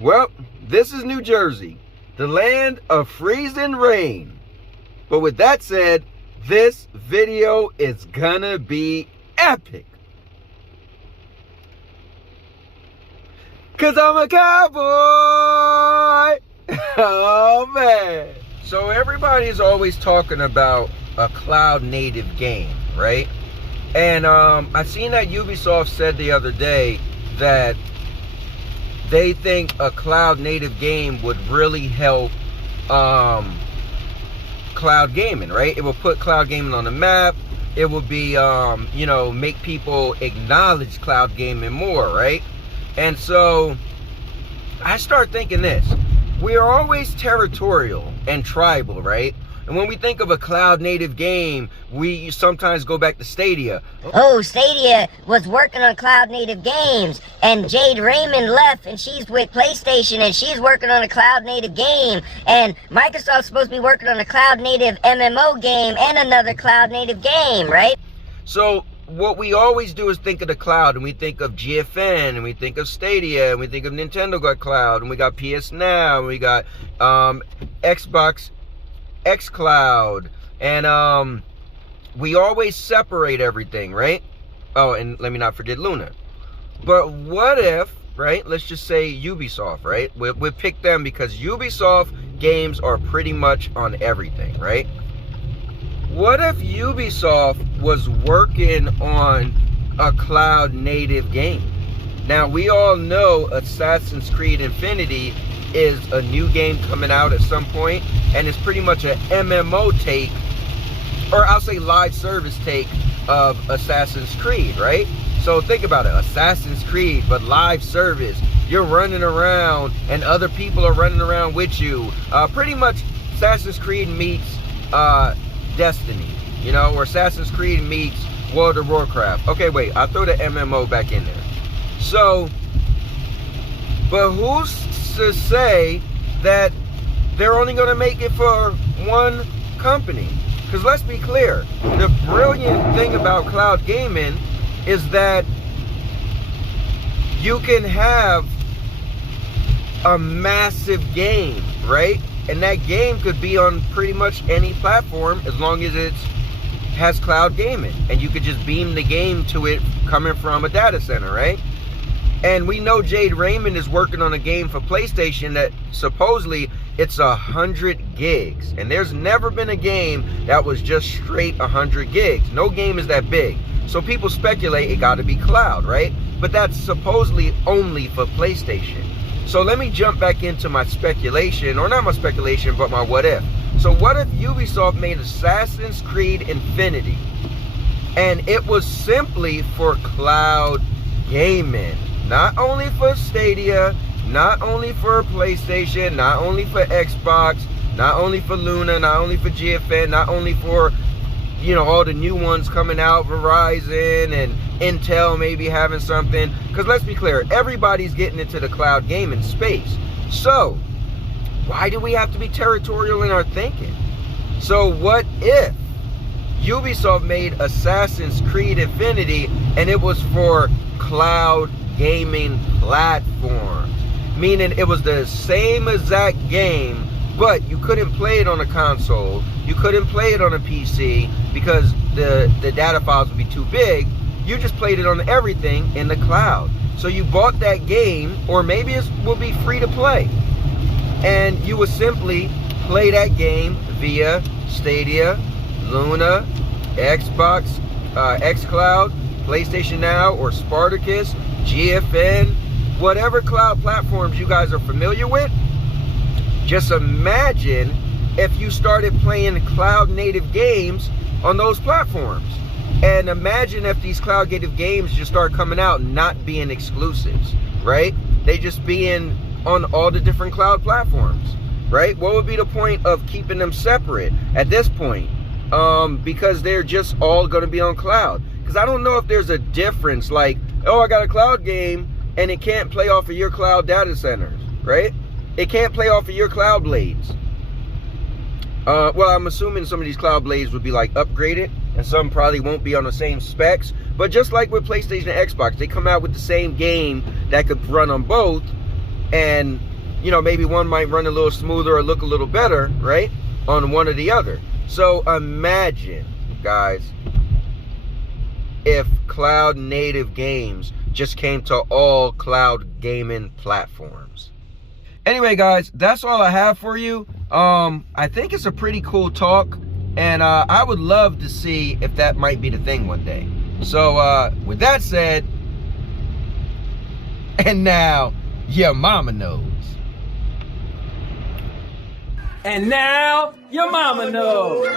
Well, this is New Jersey, the land of freezing rain. But with that said, this video is gonna be epic. Cause I'm a cowboy. Oh man. So everybody's always talking about a cloud native game, right? And I seen that Ubisoft said the other day that they think a cloud native game would really help cloud gaming, right? It will put cloud gaming on the map. It will be, you know, make people acknowledge cloud gaming more, right? And so I start thinking this. We are always territorial and tribal, right? And when we think of a cloud native game, we sometimes go back to Stadia. Oh, Stadia was working on cloud native games, and Jade Raymond left, and she's with PlayStation, and she's working on a cloud native game, and Microsoft's supposed to be working on a cloud native MMO game and another cloud native game, right? So what we always do is think of the cloud, and we think of GFN, and we think of Stadia, and we think of Nintendo got cloud, and we got PS Now, and we got Xbox xCloud, and we always separate everything, right? Oh, and let me not forget Luna. But what if, right, let's just say Ubisoft, right? We'll pick them because Ubisoft games are pretty much on everything, right? What if Ubisoft was working on a cloud native game? Now, we all know Assassin's Creed Infinity is a new game coming out at some point, and it's pretty much an MMO take, or I'll say live service take of Assassin's Creed, right? So think about it, Assassin's Creed, but live service. You're running around and other people are running around with you. Pretty much Assassin's Creed meets Destiny, you know, or Assassin's Creed meets World of Warcraft. Okay, wait, I'll throw the MMO back in there. So, but who's to say that they're only going to make it for one company? Because let's be clear, the brilliant thing about cloud gaming is that you can have a massive game, right? And that game could be on pretty much any platform as long as it has cloud gaming, and you could just beam the game to it coming from a data center, right? And we know Jade Raymond is working on a game for PlayStation that supposedly it's 100 gigs. And there's never been a game that was just straight 100 gigs. No game is that big. So people speculate it got to be cloud, right? But that's supposedly only for PlayStation. So let me jump back into my speculation, or not my speculation, but my what if. So what if Ubisoft made Assassin's Creed Infinity and it was simply for cloud gaming? Not only for Stadia, not only for PlayStation, not only for Xbox, not only for Luna, not only for GFN, not only for, you know, all the new ones coming out, Verizon and Intel maybe having something. Because let's be clear, everybody's getting into the cloud gaming space. So, why do we have to be territorial in our thinking? So what if Ubisoft made Assassin's Creed Infinity and it was for cloud gaming platforms, meaning it was the same exact game, but you couldn't play it on a console, you couldn't play it on a PC because the data files would be too big. You just played it on everything in the cloud. So you bought that game, or maybe it will be free to play, and you would simply play that game via Stadia, Luna, Xbox, xCloud, PlayStation Now, or Spartacus, GFN, whatever cloud platforms you guys are familiar with. Just imagine if you started playing cloud native games on those platforms. And imagine if these cloud native games just start coming out not being exclusives, right? They just being on all the different cloud platforms, right? What would be the point of keeping them separate at this point? Because they're just all going to be on cloud. Because I don't know if there's a difference, like, oh, I got a cloud game and it can't play off of your cloud data centers, right? It can't play off of your cloud blades. Well, I'm assuming some of these cloud blades would be like upgraded, and some probably won't be on the same specs. But just like with PlayStation and Xbox, they come out with the same game that could run on both, and you know, maybe one might run a little smoother or look a little better, right, on one or the other. So imagine, guys, if cloud native games just came to all cloud gaming platforms. Anyway, guys, that's all I have for you. I think it's a pretty cool talk, and I would love to see if that might be the thing one day. So with that said, and now your mama knows. And now your mama knows.